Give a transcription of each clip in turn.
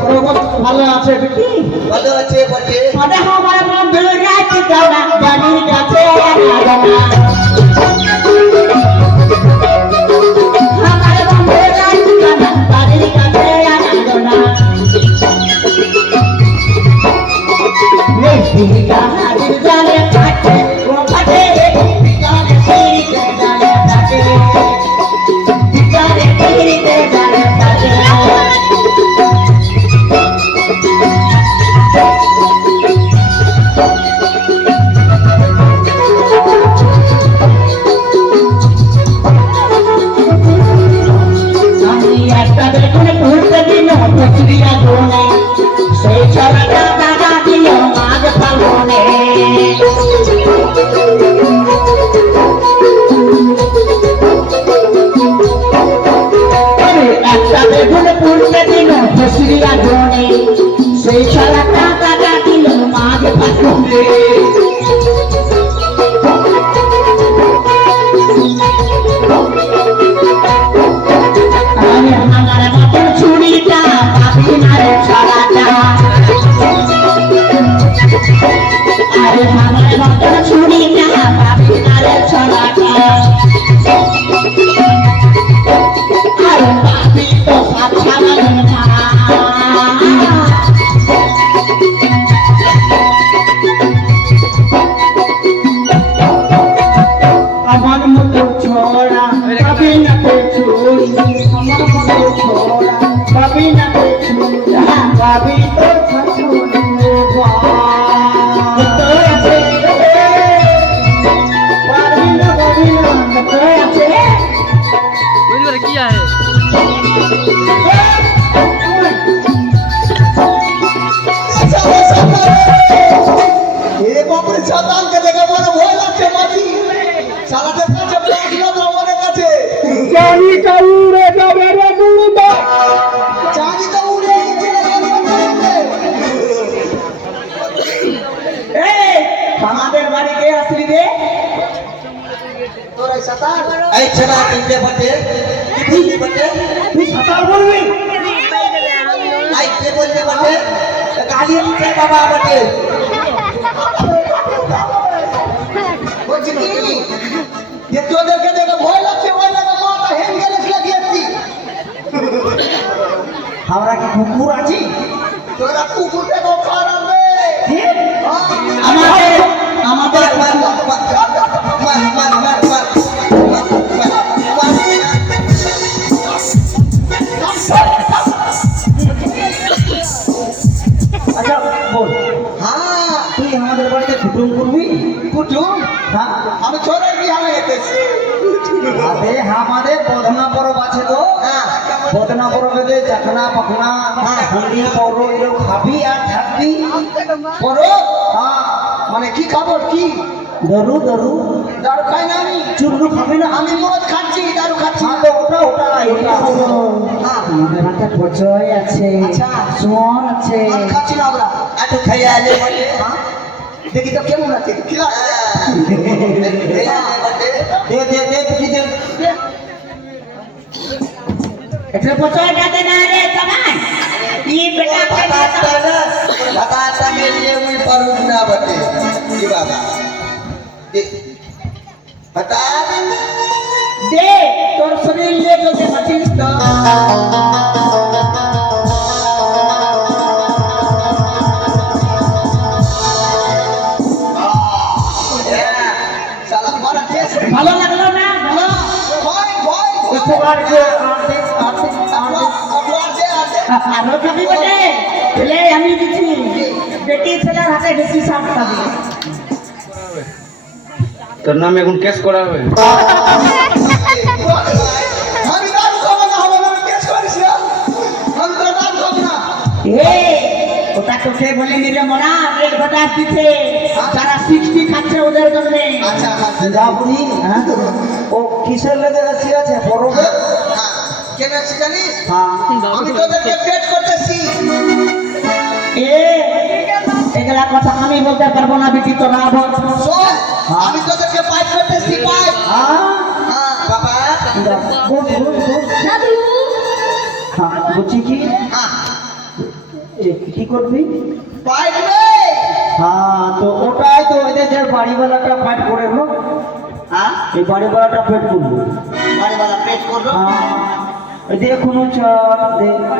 ভালো আছে কি ভালো আছে বটে আরে আমার বন্ধু গাইতে যাও না বাড়ির কাছে আমার বন্ধু গাইতে যাও না বাড়ির কাছে আনাগোনা মেঘিকা হাজির জালে থাকে ও থাকে জালে ফিরিতে জালে থাকে জালে ফিরিতে জালে থাকে সেই ছড়াটা দাদা দিল মাঝ ফাল্গুনে একটা বেগুন পুড়তে দিল ফসরিয়া গনে সেই ছড়াটা দাদা দিল মাঝ ফাল্গুনে আমার মতন ছুরিটা পাবি না রে ছড়াটা আরে আমার মতন ছুরিটা পাবি না রে ছড়াটা আরে পাবি তো সাথা না আমার মতো ছড়া পাবি না রে ছুরি আমার মতো ছড়া পাবি না রে ছুরি পাবি তো সাথা किया है ये बापरे शैतान के देखा बड़ा भय লাগছে মাছি শালাদের কাছে পৌঁছলো না আমাদের কাছে জানি কাউরে যাবে রে মুড়া জানি তো উড়ে গেছে এই আমাদের বাড়ি কে আসলি রে তোরা শैतान এই ছেড়া তিনটে বটে কি বটে তুই সাঁতার বলবি আই কে বলতে বটে গালি দিতে বাবা বটে বলছি কি যে তোদেরকে দেখে ভয় লাগছে ওই লাগা মাথা হেন গেলে লাগিয়েছি আমরা কি কুকুর আছি তোরা কুকুরকে খারাপ রে আমাদের আমাদের মার মার মার মার মার আচ্ছা বল হ্যাঁ তুই আমাদের বাড়িতে কুটুম করবি কুটুম হ্যাঁ আমি ছোড়ের বিহারে এসেছি আরে আমাদের বদনা পরব আছে তো হ্যাঁ বদনা পরবেতে চাকনা পাখনা হান্ডি পরো এগুলো খাবি আর থাকবি বড় হ্যাঁ মানে কি খবর কি দরু দরু দারু খাই না আমি চুরলু খাবি না আমি মদ খাচ্ছি দারু খাচ্ছি হ্যাঁ তো ওটা এটা হলো হ্যাঁ আমাদের একটা পচয় আছে আচ্ছা। সোর আছে মদ খাচ্ছি না আমরা একটু খাইয়ে আলে বটে হ্যাঁ দেখি তো কেমন আছে কি দে তুই দে এটা পচয় যাতে না রে সবাই ই বেটা बताता मेरे लिए मुझे परूँ ना बटे ये बाबा बता दे तोर शरीर ले जो के मचिस तो साला हमारा देश ভালো লাগলো না ভালো भाई भाई উপকার যে আর্থিক আরো খাবি বটে বলে আমি দিচ্ছি বেটি ছেলের হাতে বেশি সাপ খাবি তোর নাম এখন কেস করা হবে আমি দারু খাবো না হবে না কেস করিস না আমি তো দারু খাবো না এ ওটা তোকে বলে নিলে মরা রেট ঘটা দিতে যারা 60 খাচ্ছে ওদের জন্য আচ্ছা আচ্ছা যাবনি হ্যাঁ ও কিসের লেগে রাখি আছে পরবে হ্যাঁ কেন আছে জানিস হ্যাঁ আমি তোদেরকে পেট করতেছি এ এগুলা কথা আমি বলতে পারবো না বিটি তো না বল শোন আমি তোদেরকে পাইপ করতেছি পাইপ হ্যাঁ হ্যাঁ বাবা দাদু হ্যাঁ বুঝছি কি হ্যাঁ কি করবি? ফাইট রে। হ্যাঁ তো ওটাই তো ওই যে বাড়িওয়ালাটা ফাইট করে এলো, হ্যাঁ এই বাড়িওয়ালাটা পেট করলো। বাড়িওয়ালা পেট করলো। হ্যাঁ ওই যে এখনো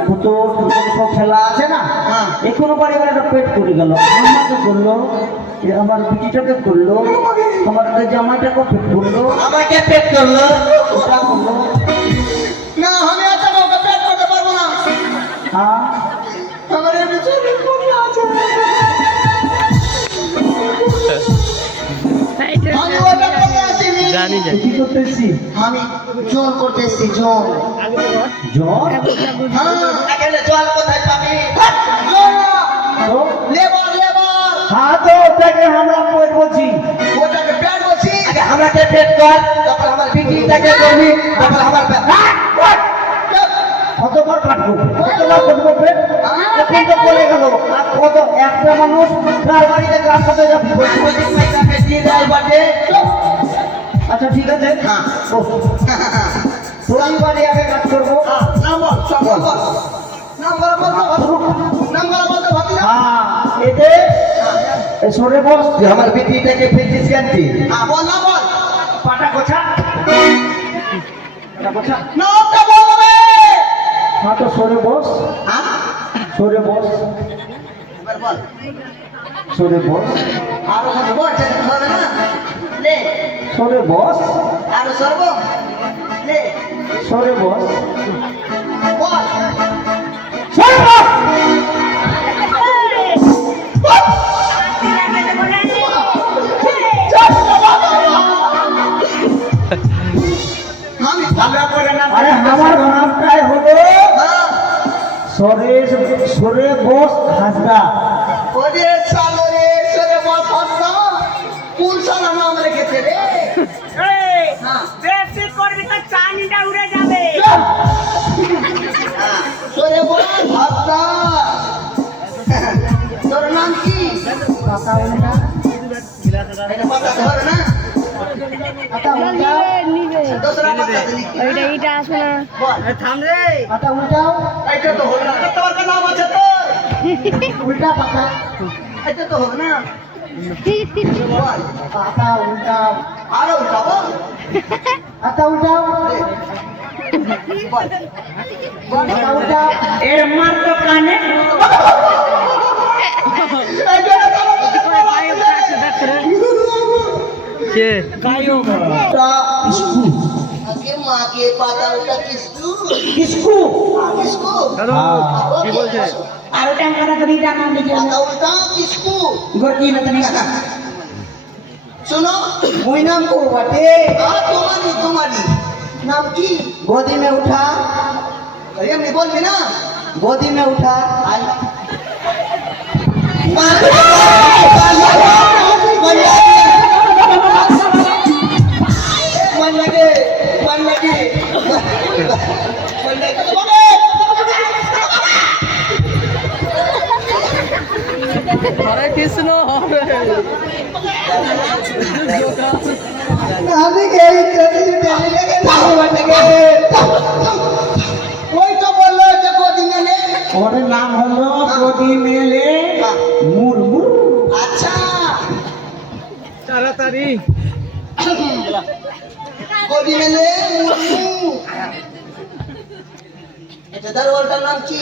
ভুতর সব খেলা আছে না, হ্যাঁ। এখনো বাড়িওয়ালাটা পেট করে গেল। আমাকে করলো, আমার বিটিটাকে করলো, আমার জামাইটাকে পেট করলো, আমাকে পেট করলো। ওটা করলো। না আমি এত কাউকে পেট করতে পারবো না। হ্যাঁ আমার এমনি শরীর করতে আছে। আমি ওটা করতে আসিনি। জানি তুই কি করতেছি? আমি জল করতে এসেছি জল। জ্বর? হ্যাঁ এখানে জল কোথায় পাবি? জল না। তো? Labour labour. হ্যাঁ তো ওটাকে আমরা পেট বলছি। ওটাকে পেট বলছি। আগে আমাকে পেট কর, তারপর আমার বিটিটাকে করবি, তারপর আমার পেট। কতবার কাটবো, কতবার কাটবো পেট? এখন তো পড়ে গেল। আর কত একটা মানুষ তার বাড়িতে কার সাথে যাবে? দিয়ে দেয় বাটে। আচ্ছা ঠিক আছে, হ্যাঁ। ও, তোরাই বাড়ি আগে কাজ করবো। নাম্বার সব বল। নাম্বার বলতে নাম্বার বলতে ভাবি না। হ্যাঁ এতে সরে বস। তুই আমার বিটিটাকে ফেলছিস কেন তুই? হ্যাঁ বল না বল। পাটা কোছা, পাটা কোছা। নামটা বলবে। হ্যাঁ তো সরে বস, হ্যাঁ সরে বস, এবার বল। সরে বস, আরো কত বল সেটা হবে না। লে সরে বস, আরো সর্ব। লে সরে বস, বল। সরে বস। আমি ভালো করে না। আরে আমার নামটাই হলো হ্যাঁ সরে সরে বস হাসদা। ওরে সালো রে সরে বস হাসনা। কোন সালা নাম রেখেছে রে? হ্যাঁ বেশি করবি তো চানিটা উড়ে যাবে। সরে বস হাসনা। তোর নাম কি? পাতা উল্টা, এটা পাতা ধরে না। পাতা উল্টা, দোসরা পাতা দিলি কি? এইটা আসবে না। বল। থাম রে। পাতা উল্টাও, এটা তো হলো না। তোমার কি নাম আছে তোর? উল্টা পাতা, এটা তো হলো না। বল। পাতা উল্টাও, আরো উঠাবো। পাতা উল্টাও, বল। বল। পাতা উল্টাও। এর মার তো কানে। এই জন্য তো আমাকে বলা কে? কিসকু, আগে মাকে পাতা উঠা কিসকু। কিসকু। কিসকু। দাদু কি বলছে? আর ওটা আমরা তো নিটা নাম লিখে পাতা উঠা কিসকু। গোরকি না তনি। सुनो ওই নাম কো বাটে। तुम्हारी तुम्हारी नाम की गोदी में उठा, अरे मैं बोल भी ना गोदी में उठा। आई मन लगे मन लगे मन लगे হরে কৃষ্ণ হবে। আমি গেই চলি চলি লাগে না বাটে গে। कोई तो बोल रहा है गोदी में ले ওর নাম হলো গোদি মেলে মুরমুর। अच्छा তাড়াতাড়ি। गोदी में ले मुर्मू এটা দরওয়ালটার নাম কি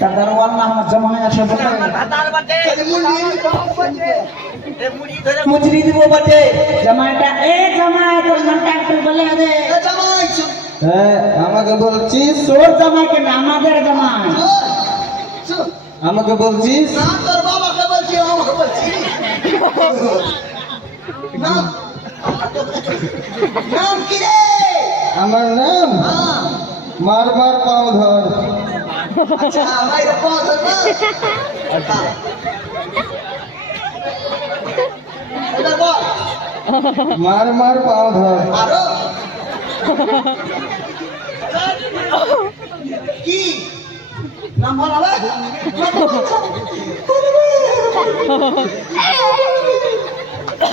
তার দরওয়াল নাম জমায় আছে বটে। আরে মুড়ি মুচরি দিব বটে জামাইটা। এ জামাই তোর নামটা একটু বলে দে। এ জামাই আমাকে বলছিস তোর জামাইকে না আমাদের জামাই। চুপ আমাকে বলছিস না তোর বাবাকে বলছি আমাকে বলছি নাম নাম কি রে আমার নাম হ্যাঁ মার মার পাও ধর। আচ্ছা ভাই রে পৌঁছ না এবার বল মার মার পাও ধর। আরো কি নাম বল আবার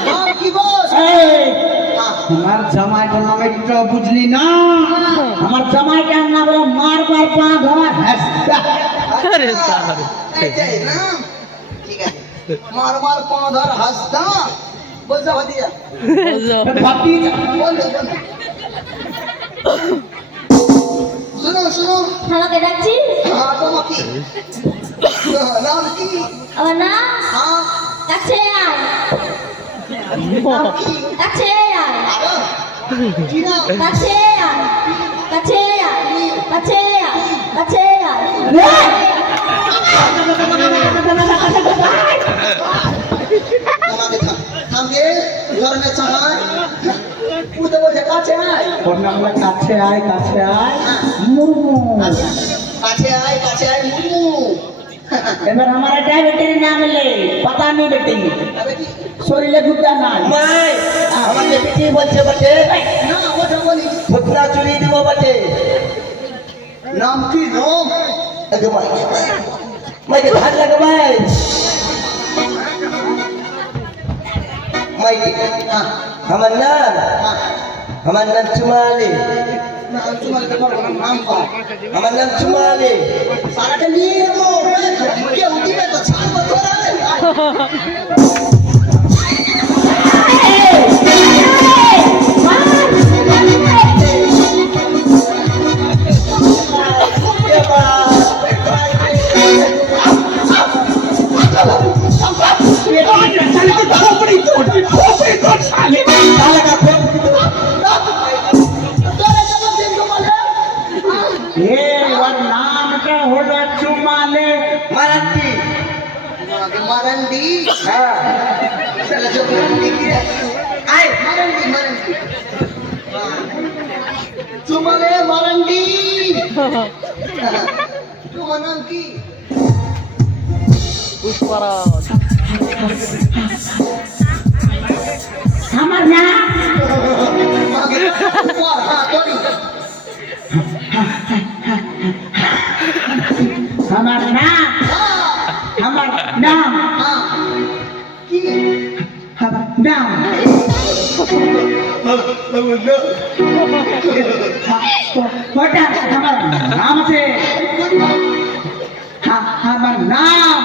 নাম কি বল আমার জামাইটার নাম একটু বুঝলি না? আমার জামাইটার নাম হলো মার মার পা ধর হাসদা। এই না ঠিক আছে মার মার কোন ধর হাসতা বলছা ভাতিয়া ভাবি বল শুনো শুনো আমাকে ডাকছিস? হ্যাঁ তোমার কি নাম কি আমার না হ্যাঁ কাছে আয়, নাম কি কাছে আয়, আরো কি নাম কাছে আয়, কাছে আয়, কাছে আয়, কাছে আয়। তোমাকে থামবে ধরনে চাহায় পুতে বলছে কাছে আয় ওর নাম হলো কাছে আয় মুর্মু। কাছে আয় মুমু এবার हमारा डायरेक्टर नाम ले पता नहीं बेटी তবে কি শরীরে গুদ্দা নাই মাই আমাকে পিটি বলছে বটে না ওটা বলি ভুতরা চুরি দিব বটে নাম কি নাম আগে মাই মাইকে ধার লাগে মাই মাই হ্যাঁ আমার নাম হ্যাঁ আমার নাম চুমালি না তোমার তো বড় নাম পা আমার নাম চুমালি সারাটা নিয়ে তো কে উঠিবে তো ছাড়বো তোরা ए ওর নামটা হলো চুমালে মারান্তি মারন্ডি হ্যাঁ চলে जो मारंडी की आए मारंडी तुम्हारे मारंडी तुम्हारा नाम की পুষ্পরাজ আমার নাম हाँ थोड़ी আমার নাম আমার নাম हाँ की আমার নাম ওটা আমার নাম আছে আমার নাম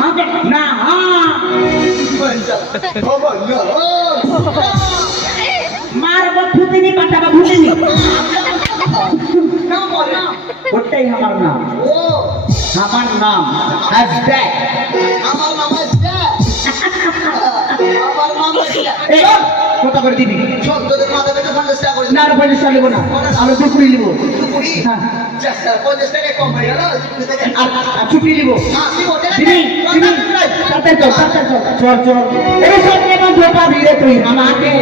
আমার নাম মারবো ফুটিনি পাঠাবো ফুটিনি नाम और नाम ওটাই আমার নাম ओ আমার নাম হ্যাশট্যাগ हमारा नाम है हमारा नाम है এই কথা করে দিবি छोड़ तो देर माता बेटा फंड स्टार्ट कर না আর পয়সা নেব না আমি টুকরি নিব पूरी হ্যাঁ जैसा कोई जिसने के कम है ना আর ছুটি নিব हां की होटल দিবি দিবি তাতে চল চল এই সব নেব ধোপা দিয়ে তুই আমাকে